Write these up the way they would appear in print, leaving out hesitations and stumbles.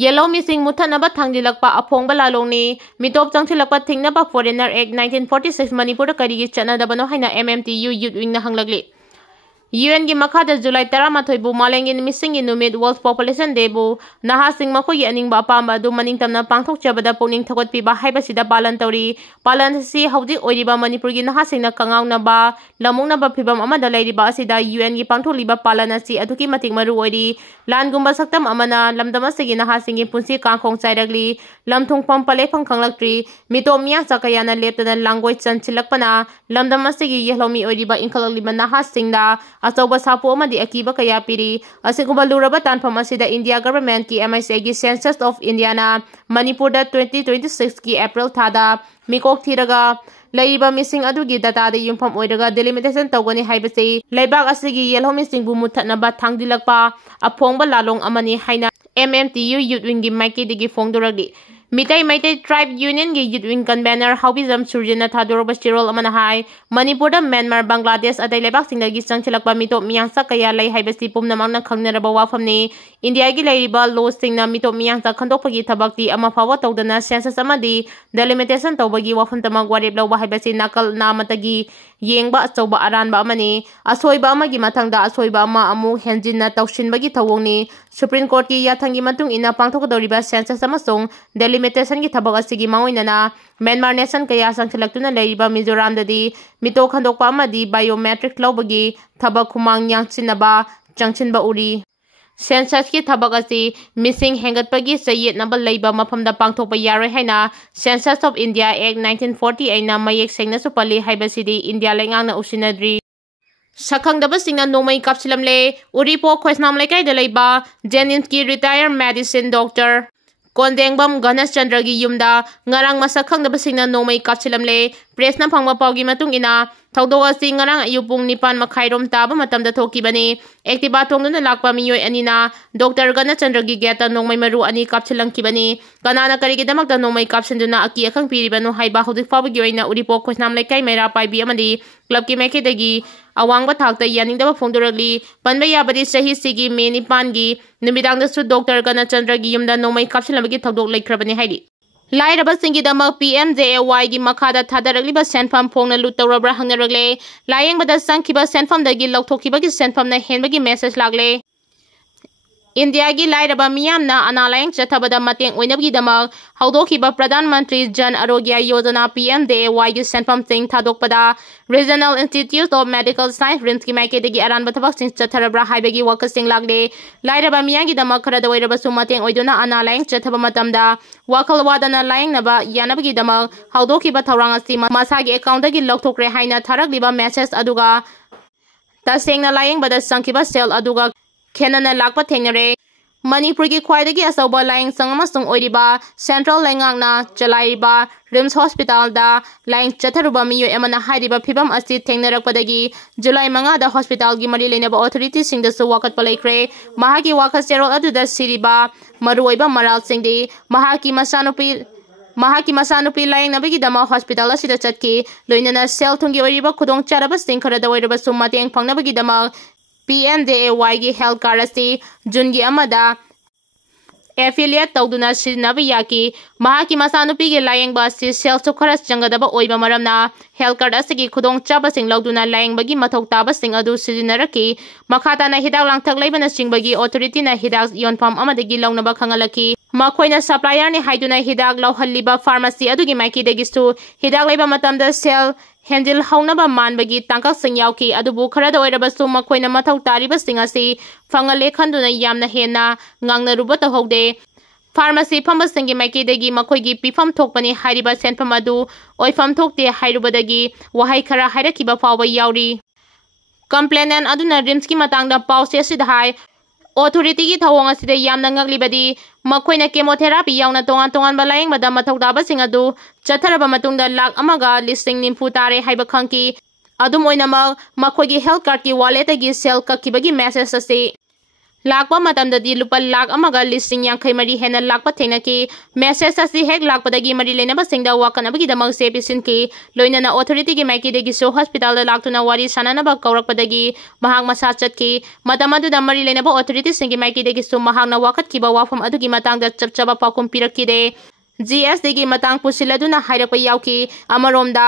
Yelhoumi sing mutthatnaba thangdilakpa aphongba lallongni mitop changthilakpa thingnaba Foreigner Act 1946 Manipur karigi chanadabano haina MMTU Youth Wing na hanglagli. UN gi makhada July 13 bu malengi missing in numit World Population Day bu naha sing makhogi aningba apamba du maningtamna pangthok chabada pungning thakot piba haibasida palan tawri palan si haudi oiriba Manipur gi naha singna kangauna ba lamungna ba phibam amada lairiba asida UN gi pangtholiba palan asi aduki matik maru oiri lan gumba saktam amana lamdama sigi naha singi punsi kangkhong chairagli lamthung pam pale phang khanglakri mitomia chakayana leptana langoi chanchilakpana lamdama sigi Yelhoumi oiriba inkhalagliba naha singda Asoba sapo amadi akiba kaya piri asigumba luraba tanfam asida India government ki MIC gi Census of India na Manipur da 2026 ki April thada mikok thiraga laiba missing adugi data da yumpham oiraga delimitation tawgani haibase laibak asigi Yelhoumi singbu mutthatnaba thangdilakpa aphongba lalong amani haina MMTU Youth Wing gi maiki digi phongdoragdi Mitai Tribe Union gi Youth Wing convener Haubizam Surjana Thadoroba Chirol amana hai Manipur da Myanmar Bangladesh adai lebak singda gi changchilakpa mitop miyang sa kaya lai haibasi pumnamang na khangnaraba wafamni India gi lairiba law singna mitop miyang sa khandokpagi thabakti ama fawa tawdana census amadi delimitation tawbagi wafam tamag warep lawa haibasi nakal namatagi yengba achauba aranba amani asoiba amagi mathangda asoiba ama amu henjinna tawshinbagi thawongni Supreme Court ki yathangi matung ina pangthokdoriba census amasung delimitation ki thabak asigi maoinana Myanmar nation kaya sangthalaktuna leiriba Mizoram dadi mito khandokpa amadi biometric lawbagi thabak khumang yangchinaba changchinba uri Census ki thabak asi missing hengatpagi sayetnaba leiba mafamda pangthokpa yaroi haina Census of India Act 1940 aina mayek sengna supali haibasidi India lengangna usinadri Sakhangdba singna nongmei kapsinlamle uripo khosnamle kaida leiba Jennings retired medicine doctor Kondengbam Ganesh Chandra gi yumda ngarang Sakhangdba singna nongmei kapsinlamle presna phangba pawgi matung ina thawdoga sing ngarang ayupung nipan makhairom taba matamda thokibani ektiba thongduna lakpa miyoi anina Dr. Ganesh Chandra gi geta nongmei maru ani kapsilangkibani kanana karigi damakta nongmei kapsinduna aki akhang piribano haiba hodik fawgi oina uripo khosnamle kai mera paibi amadi club ki mekidagi awangba thakta yaningdaba phongdoragli panba yabadi sahi sigi me nipan gi numidangdasu Dr. Ganesh Chandra gi yumda nongmei kapsilambagi thawdok laikhrabani haidi Lairaba singi damak PMJY gi makhada thadaragliba senpham phongna luttwrabra hangnaragle layengbada sangkiba senpham dagi lauthokiba gi senpham na henbagi message lagle India gi lairaba miyamna analayeng chathabada mateng oinabgi damak haudokiba Pradhan Mantri Jan Arogya Yojana PMJY gi senpham sing thadokpada Regional Institute of Medical Science RIMS ki maike dagi aranba thabak sing chatharabra haibagi wakasing lagle lairaba miyangi damak khara dawairaba su mateng oiduna analayeng chathaba matamda wakal wadana layeng naba yanabagi damak haudokiba thawrang asi masagi account dagi lokthokre haina tharagliba message aduga tasengna layeng bada sangkiba cell aduga Kenana lakpa thengnare Manipur gi khwaidagi asauba layeng sangamasung oiriba Central Lengangna chalairiba RIMS Hospital da layeng chatharuba miyo emana hairiba phibam asi thengnarakpadagi July 5 da hospital gi mari lenaba authority singda su wakat palaikre mahaki wakat serol aduda siriba maruoiba maral singdi mahaki masanupi layeng nabagi dama hospital asida chatki loinana sel thungi oiriba khudong charaba sing khara dawairaba su mateng phangnabagi dama PMJY gi health card asi jungi amada affiliate tawduna sinaba yaki mahaki masanupi gi layengba si sel sukhara changadaba oiba maramna health card asigi khudong chaba sing lawduna layengbagi mathok taba sing adu sijinaraki makhata na hidak langthak leibana singbagi authority na hidak yonpham amadagi lawnaba khangalaki makhoina supplier ni haiduna hidak lawhalliba pharmacy adugi maiki degistu hidak leiba matamda sel Handle haunaba manbagi tangkak singyauki adubu khara da oirabasu makhoina mathau tariba singasi fangale khanduna yamna hena ngangna ruba tahaude pharmacy phamba singi maiki degi makhoigi pifam thokpani hairiba senpham adu oifam thokte hairubadagi wahai khara hairakiba fawba yauri complainant aduna RIMS ki matangda pause sidhai authority gi thawong asida yamna ngaglibadi makhoina chemotherapy yauna tongan balayeng bada mathokdaba singadu chatharaba matungda lakh amaga listing nimfu tare haiba khangki adum oinama makhoigi health card ki wallet agi sel kakibagi message ase lakpa matamdadi lupa lak amaga listing yankai mari hena lakpa thenaki message asi hek lakpadagi mari leinaba singda wakanabagi damang se pisinki loinana authority gi maiki degi so hospital da laktuna wari sananaba kaurakpadagi mahang masa chatki matamadu da mari leinaba authority singi maiki degi so mahangna wakat kiba wafam adugi matangda chapchaba pakum pirakide GSD gi matang pusiladuna hairakpa yauki amaromda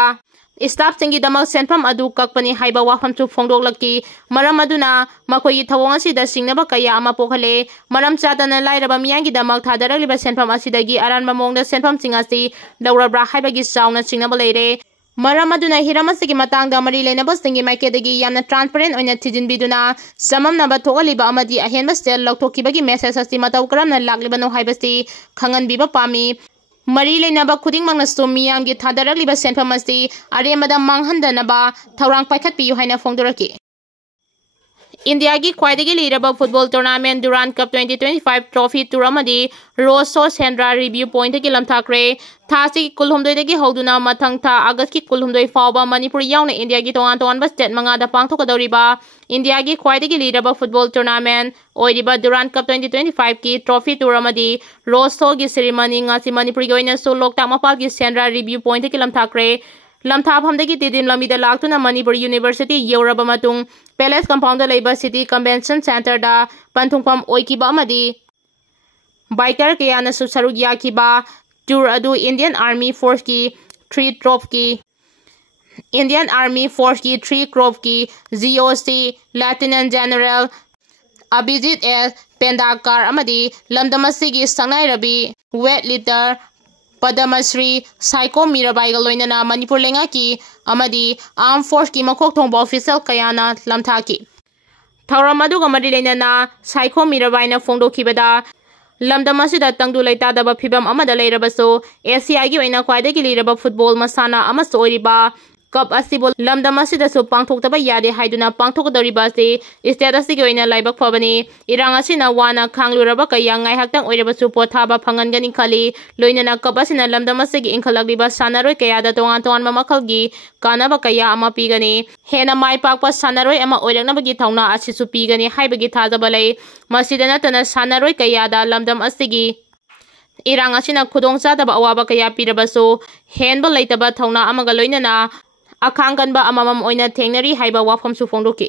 staff singi damak senpham adu kakpani haiba wafam chu phongdoklaki maram aduna makoi thawong asi da singnaba kaya ama pokhale maram chatana lairaba miyangi damak thadarakliba senpham asidagi aranba mongda senpham chingasi twrabra haibagi sauna singnaba leire maram aduna hiramasi gi matangda mari leinaba singi maikedagi yamna transparent oina thijinbiduna samamnaba thogaliba amadi ahenba stel loktokibagi message asi mataw karamna laklibano haibasi khanganbiba pami mari leinaba khuding mangna sumiyam gi thadarakliba senpham asi aremada manghandanaba thawrang paikhatpiyu haina phongdoraki India ki khwaidagi leiraba football tournament Durand Cup 2025 trophy tour amadi Rosso Sandra review point ki lamthakre thasi kulhumdoi dagi hoduna mathang tha August ki kulhumdoi fawba Manipur yauna India ki tongan state manga da pangthokadoriba India ki khwaidagi leiraba football tournament oiriba Durand Cup 2025 ki trophy tour amadi Rosso gi ceremony ngasi Manipur gi oina so loktak mapal ki Sandra review point ki lamthakre lamthaphamdagi tidim lamida laktuna Manipur University yoraba matung Palace compound da leiba City Convention Center da panthungpam oikiba amadi biker kayana su saruk yakiba tour adu Indian Army Force ki 3 crop ki Indian Army Force ki 3 crop ki GOC Lieutenant General Abhijit S Pendakar amadi lamdamasi gi sangnai rabi wet litter Padmasri Saiko Mirabai Galoinana Manipur Lenga ki amadi Armed Force ki makok thongba official kayana lamthaki Thauramadu gamadi leinana Saiko Mirabai na phongdo kibada lamdamasida tangdu leita daba phibam amada leirabaso Asia gi oina khwaidagi leiraba football masana amaso oiriba cup asibol lamdamasida so pangthokdaba yade haiduna pangthokdoriba se state asigi oina laibak phobani irang asina wana khangluraba kaya ngai haktang oirabasu pothaba phangangani khali loinana cup asina lamdamasigi inkhalagriba sanaroi kaya da tongan mamakhalgi kanaba kaya ama pigani hena mai pakpa sanaroi ama oiraknabagi thauna asisu pigani haibagi thajaba lei masida natana sanaroi kaya da lamdam asigi irang asina khudong chadaba awaba kaya pirabaso handball leitaba thauna amaga loinana Sakkhangbd amamam oina thengnari haiba wafam su phongdoki